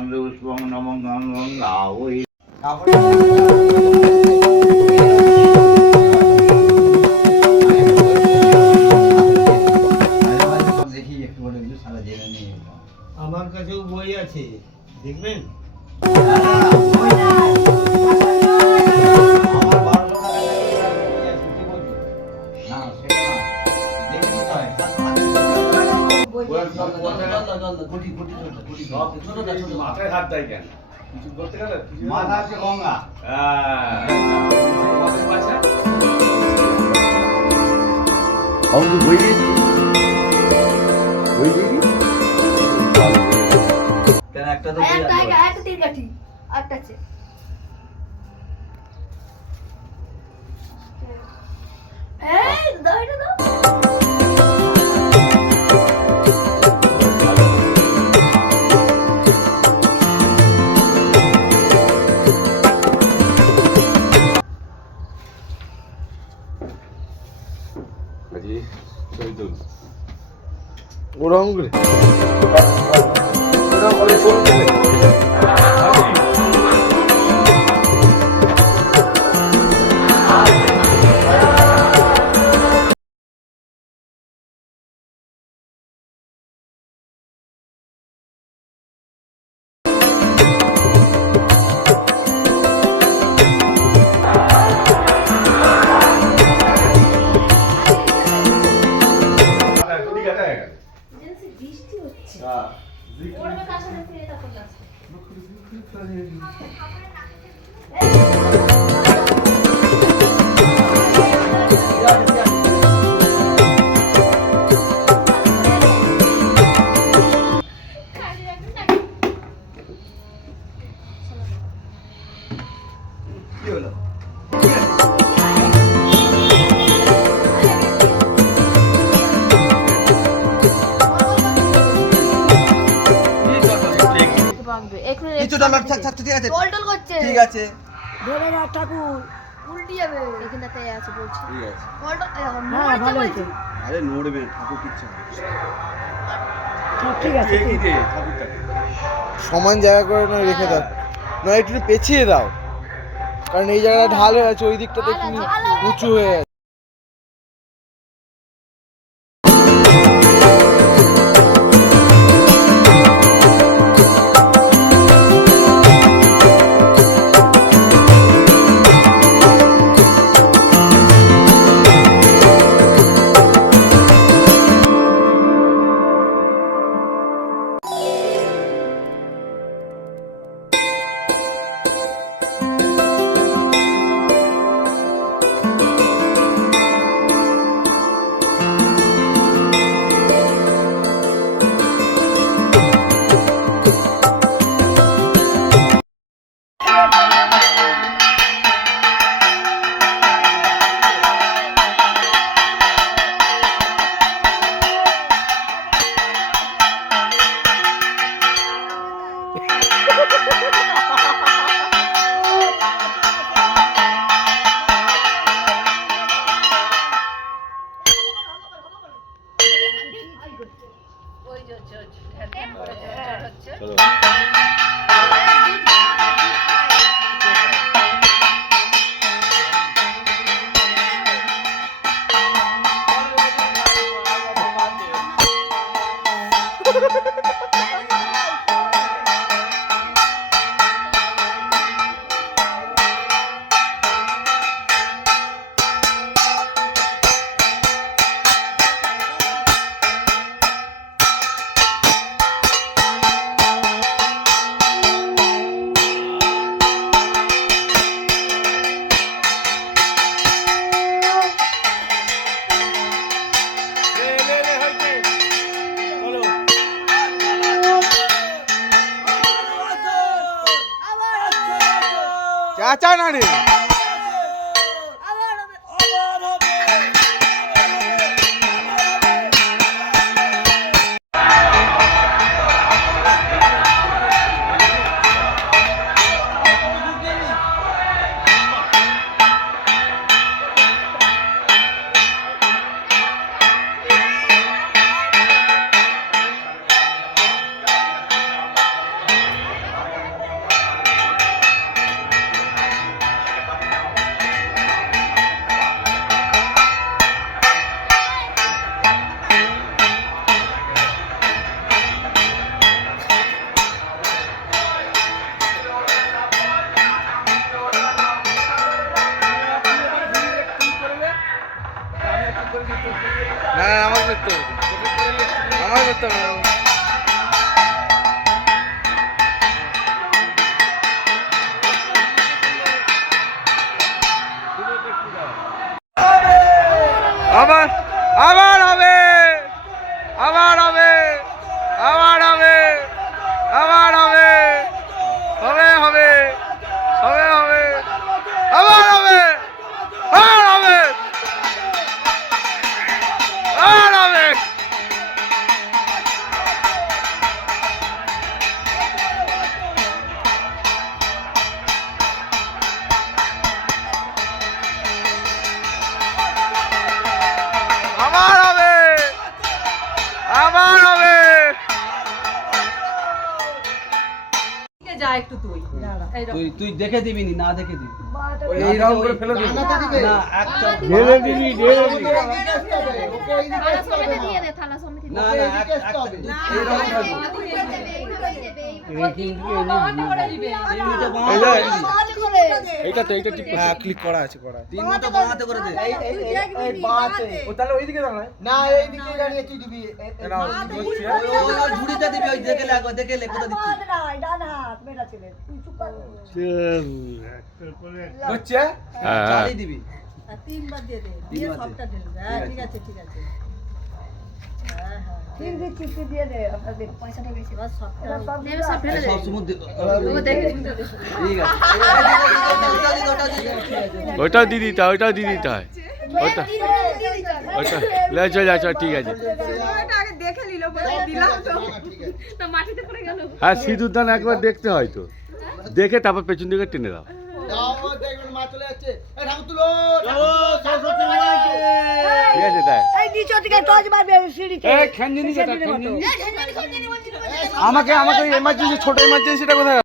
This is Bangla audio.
গন্ধ পুষ্পং নমঃ গঙ্গা ওই দেখি একটু সারা জেনে নিয়ে আমার কাছেও বই আছে দেখবেন। মাথায় হাত দেয় কেন? কিছু করতে গেলে মাথা আছে গঙ্গা। বই দিয়েছি কেন? একটা তো একটা তিন কাঠি আটটা আছে। এই দাও এটা দাও। আজি চল চল ওরকম করে বৃষ্টি হচ্ছে। ওরবে কাছে ফিরে তখন আসবে। কি হলো? কিছুটা ঠিক আছে টলটল করছে। ঠিক আছে ধরে না ঠাকুর উল্টি যাবে। এখানটাতে আছে বলছি। ঠিক আছে টলটল হ্যাঁ ভালো হয়েছে। আরে নড়বে ঠাকুর কিচ্ছু না। ঠিক আছে কি দে ঠাকুরটা সমান জায়গা করে না রেখে দাও, না একটু পেছিয়ে দাও, কারণ এই জায়গাটা ঢাল হয়ে আছে, ওই দিকটাতে একটু উঁচু হয়ে আছে। চাচা না রে করতে হবে। আবার আবার হবে, আবার হবে, আবার হবে, আবার হবে, হবে হবে, হবে হবে, আবার হবে, আবার হবে, আবার হবে। আবার হবে, আবার হবে। যা একটু তুই এইরকম। তুই দেখে দিবি না দেখে দিবি এই রকম করে ফেলে দিবি। না একটা ঢেলে দিবি, ঢেলে দিবি। থালা সমেত দিয়ে দে, থালা সমেত দিয়ে না না একটা এই রকম খাবি বাবাটা করে দিবে। এই মিনিটে এই বানাতে যে, করে এইটা তো এইটা ঠিক হ্যাঁ ক্লিক করা আছে, করা আছে। 3 মিনিটে বানাতে করে দে ও তাহলে ওইদিকে দাঁড়ায় না এইদিকে দাঁড়িয়ে তুই দিবি না বসছি, হ্যাঁ? ওই ঝুড়িতে দিবি ওই দেখে লাগো দেখে লে কোথা দিচ্ছি হচ্ছে চালিয়ে দিবি তিনবার দিয়ে দে দিয়ে সবটা ঢেলে দে হ্যাঁ ঠিক আছে ঠিক আছে হ্যাঁ হ্যাঁ তিন দিচ্ছি তুই দিয়ে দে আপনাদের পয়সাটা বেশি বাস সবটা নেবে সব ফেলে দে সব সমুদ্র ও দেখে ঠিক আছে ওইটাও দিয়ে দিতে হয়, ওইটাও দিয়ে দিতে হয়, ওইটা ওইটা লে চলে যা, চল ঠিক আছে। আগে দেখে নিল বলে দিলাম তো। তো মাটিতে পড়ে গেল। হ্যাঁ সিঁদুর দান একবার দেখতে হয় তো, দেখে তারপর পেছন দিকে টেনে দাও। দেখবেন মা চলে যাচ্ছে এই ঠাকুর তুলো ঠিক আছে তাই। এই নিচে থেকে টর্চ মারবে সিঁড়িতে আমাকে আমাকে এমার্জেন্সি, ছোট এমার্জেন্সিটা কোথায়?